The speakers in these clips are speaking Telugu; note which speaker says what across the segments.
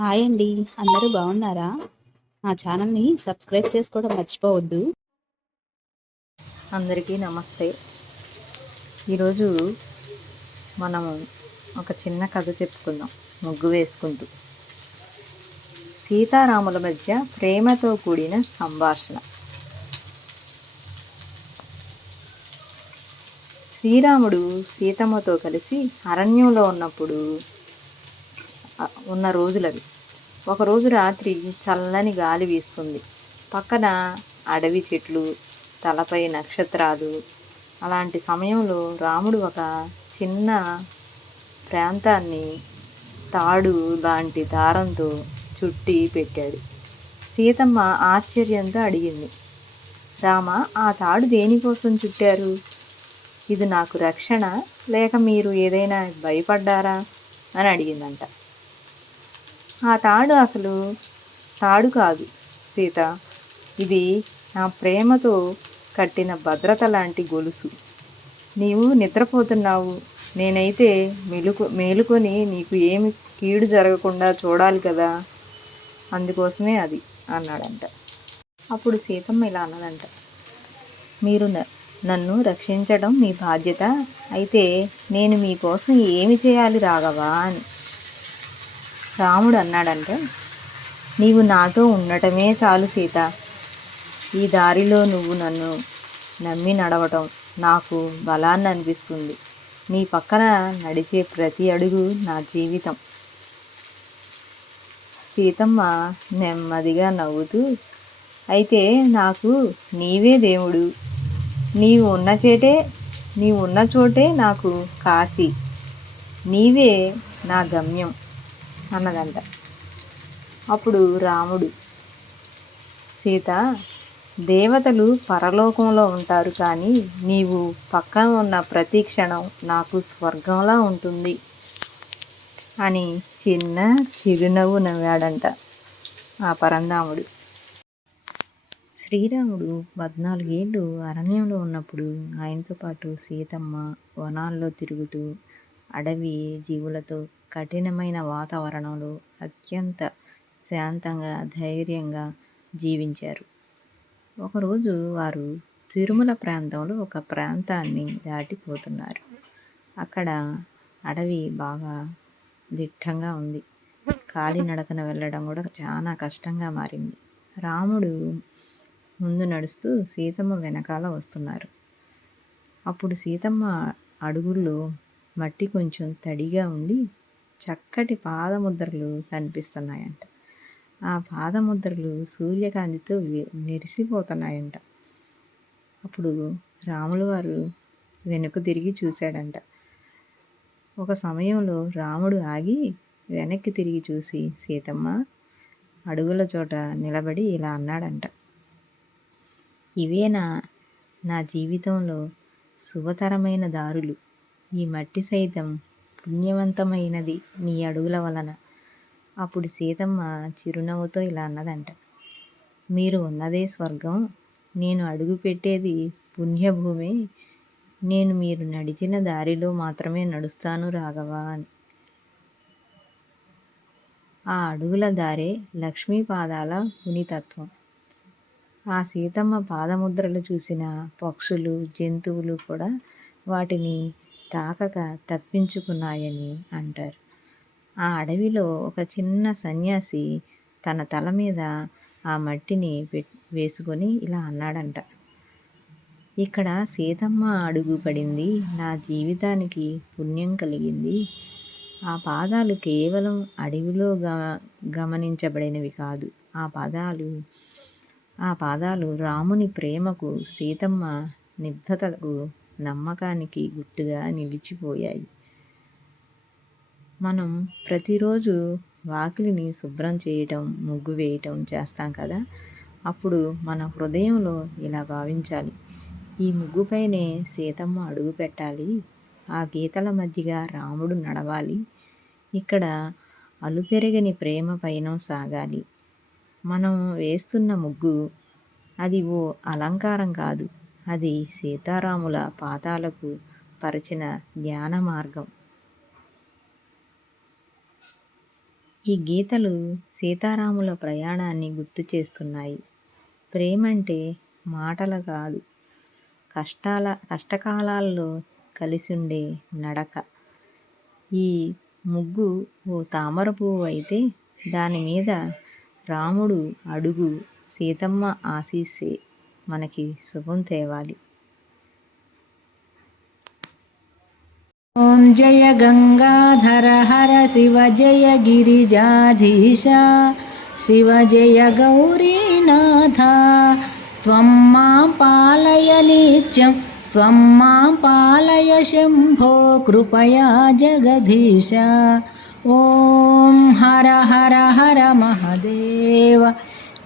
Speaker 1: హాయ్ అండి. అందరూ బాగున్నారా? నా ఛానల్ని సబ్స్క్రైబ్ చేసుకోవడం మర్చిపోవద్దు.
Speaker 2: అందరికీ నమస్తే. ఈరోజు మనం ఒక చిన్న కథ చెప్పుకుందాం. ముగ్గు వేసుకుంటూ. సీతారాముల మధ్య ప్రేమతో కూడిన సంభాషణ. శ్రీరాముడు సీతమ్మతో కలిసి అరణ్యంలో ఉన్నప్పుడు ఉన్న రోజులవి. ఒకరోజు రాత్రి చల్లని గాలి వీస్తుంది. పక్కన అడవి చెట్లు తలపై నక్షత్రాలు. అలాంటి సమయంలో రాముడు ఒక చిన్న ప్రాంతాన్ని తాడు లాంటి దారంతో చుట్టి పెట్టాడు. సీతమ్మ ఆశ్చర్యంతో అడిగింది రామ ఆ తాడు దేనికోసం చుట్టారు? ఇది నాకు రక్షణ లేక మీరు ఏదైనా భయపడ్డారా? అని అడిగిందంట. ఆ తాడు అసలు తాడు కాదు సీత. ఇది నా ప్రేమతో కట్టిన భద్రత లాంటి గొలుసు. నీవు నిద్రపోతున్నావు. నేనైతే మెలుకు మేలుకొని నీకు ఏమి కీడు జరగకుండా చూడాలి కదా. అందుకోసమే అది అన్నాడంట. అప్పుడు సీతమ్మ ఇలా అన్నదంట. మీరు న- నన్ను రక్షించడం మీ బాధ్యత. అయితే నేను మీకోసం ఏమి చేయాలి రాఘవా అని. రాముడు అన్నాడంటే నీవు నాతో ఉండటమే చాలు సీత. ఈ దారిలో నువ్వు నన్ను నమ్మి నడవటం నాకు బలాన్ని అనిపిస్తుంది. నీ పక్కన నడిచే ప్రతి అడుగు నా జీవితం. సీతమ్మ నెమ్మదిగా నవ్వుతూ అయితే నాకు నీవే దేవుడు. నీవు ఉన్న చేటే నీవు ఉన్న చోటే నాకు కాశీ. నీవే నా గమ్యం. అన్నదంట. అప్పుడు రాముడు సీత దేవతలు పరలోకంలో ఉంటారు కానీ నీవు పక్కన ఉన్న ప్రతి క్షణం నాకు స్వర్గంలా ఉంటుంది అని చిన్న చిరునవ్వు నవ్వాడంట ఆ పరంధాముడు. శ్రీరాముడు పద్నాలుగేళ్ళు అరణ్యంలో ఉన్నప్పుడు ఆయనతో పాటు సీతమ్మ వనాల్లో తిరుగుతూ అడవి జీవులతో కఠినమైన వాతావరణంలో అత్యంత శాంతంగా ధైర్యంగా జీవించారు. ఒకరోజు వారు తిరుమల ప్రాంతంలో ఒక ప్రాంతాన్ని దాటిపోతున్నారు. అక్కడ అడవి బాగా దిట్టంగా ఉంది. కాలినడకన వెళ్ళడం కూడా చాలా కష్టంగా మారింది. రాముడు ముందు నడుస్తూ సీతమ్మ వెనకాల వస్తున్నారు. అప్పుడు సీతమ్మ అడుగుల్లో మట్టి కొంచెం తడిగా ఉండి చక్కటి పాదముద్రలు కనిపిస్తున్నాయంట. ఆ పాదముద్రలు సూర్యకాంతితో మెరిసిపోతున్నాయంట. అప్పుడు రాములు వారు వెనుక తిరిగి చూశాడంట. ఒక సమయంలో రాముడు ఆగి వెనక్కి తిరిగి చూసి సీతమ్మ అడుగుల చోట నిలబడి ఇలా అన్నాడంట. ఇవేనా నా జీవితంలో శుభతరమైన దారులు? ఈ మట్టి సైతం పుణ్యవంతమైనది నీ అడుగుల వలన. అప్పుడు సీతమ్మ చిరునవ్వుతో ఇలా అన్నదంట. మీరు ఉన్నదే స్వర్గం నేను అడుగు పెట్టేది పుణ్యభూమి నేను మీరు నడిచిన దారిలో మాత్రమే నడుస్తాను రాఘవా అని. ఆ అడుగుల దారే లక్ష్మీ పాదాల పునితత్వం ఆ సీతమ్మ పాదముద్రలు చూసిన పక్షులు జంతువులు కూడా వాటిని తాకక తప్పించుకున్నాయని అంటారు. ఆ అడవిలో ఒక చిన్న సన్యాసి తన తల మీద ఆ మట్టిని వేసుకొని ఇలా అన్నాడంట. ఇక్కడ సీతమ్మ అడుగు పడింది. నా జీవితానికి పుణ్యం కలిగింది. ఆ పాదాలు కేవలం అడవిలో గ గమనించబడినవి కాదు. ఆ పాదాలు ఆ పాదాలు రాముని ప్రేమకు సీతమ్మ నిబద్ధతకు నమ్మకానికి గుర్తుగా నిలిచిపోయాయి. మనం ప్రతిరోజు వాకిలిని శుభ్రం చేయటం ముగ్గు వేయటం చేస్తాం కదా? అప్పుడు మన హృదయంలో ఇలా భావించాలి. ఈ ముగ్గుపైనే సీతమ్మ అడుగు పెట్టాలి. ఆ గీతల మధ్యగా రాముడు నడవాలి. ఇక్కడ అలుపెరగని ప్రేమ పయనం సాగాలి. మనం వేస్తున్న ముగ్గు అది ఓ అలంకారం కాదు. అది సీతారాముల పాదాలకు పరిచిన జ్ఞాన మార్గం. ఈ గీతలు సీతారాముల ప్రయాణాన్ని గుర్తు చేస్తున్నాయి. ప్రేమంటే మాటలు కాదు కష్టాల కష్టకాలాల్లో కలిసి ఉండే నడక. ఈ ముగ్గు ఓ తామర పువ్వు అయితే దాని మీద రాముడు అడుగు సీతమ్మ ఆశీస్సే మనకి శుభం తేవాలి.
Speaker 3: ఓం జయ గంగాధర హర శివ జయ గిరిజాధీశ శివ జయ గౌరీనాథ. త్వం మా పాలయ నిత్యం త్వం మా పాలయ శంభో కృపయా జగదీశ. ఓం హర హర హర మహదేవ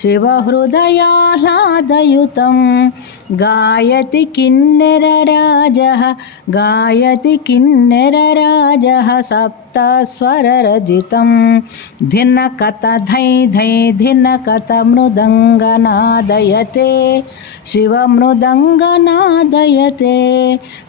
Speaker 3: शिवहृदयाह्लादयुतं गायति किन्नरराजः गायति किन्नरराजः सप्तस्वररजितं धिनकतधै धै धिनकत मृदङ्गनादयते शिवमृदङ्गनादयते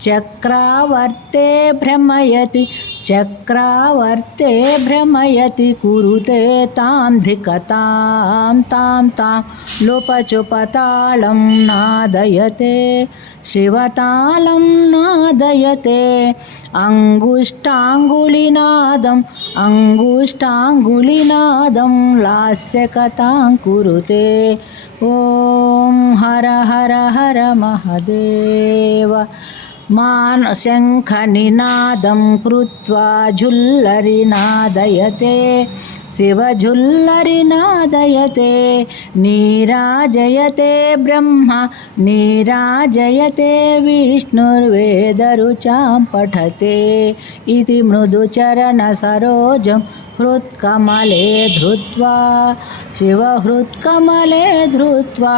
Speaker 3: చక్రావర్తే భ్రమయతి చక్రావర్తే భ్రమయతి కురుతే తాం ధికతాం తాం తాం లోపచుపతాళం నాదయతే శివతాళం నాదయతే అంగుష్టాంగులినాదం అంగుష్టాంగులినాదం లాస్యకతాం కురుతే ఓం హర హర హర మహదేవ शङ्खनिनादं कृत्वा झुल्लरिनादयते शिवझुल्लरिनादयते नीराजयते ब्रह्म नीराजयते विष्णुर्वेदरुचां पठते इति मृदुचरणसरोजं हृत्कमले धृत्वा शिवहृत्कमले धृत्वा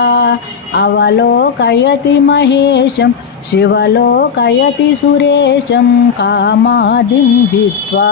Speaker 3: अवलोकयति महेशं शिवलोकयति सुरेशं कामादिं भित्त्वा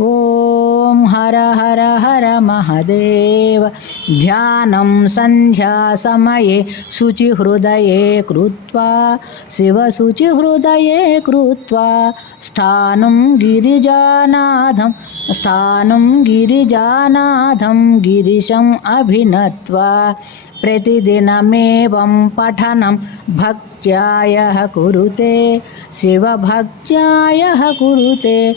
Speaker 3: ॐ हर हर हर महदेव। ध्यानं सन्ध्यासमये शुचिहृदये कृत्वा शिवशुचिहृदये कृत्वा, स्थानं गिरिजानाथं स्थानं गिरिजानाथं गिरिशम् अभिनत्वा, प्रतिदिनमेवं पठनं भक्त्यायः कुरुते, शिवभक्त्यायः कुरुते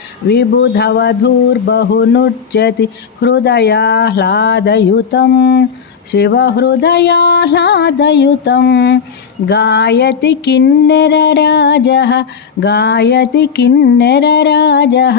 Speaker 3: विबुधवधूर्बहुनुच्यति हृदयाह्लादयुतं शिवहृदयाह्लादयुतं गायति किन्नरराजः गायति किन्नरराजः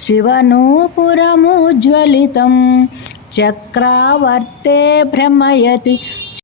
Speaker 3: శివనూపురముజ్వలితం. చక్రావర్తే భ్రమయతి.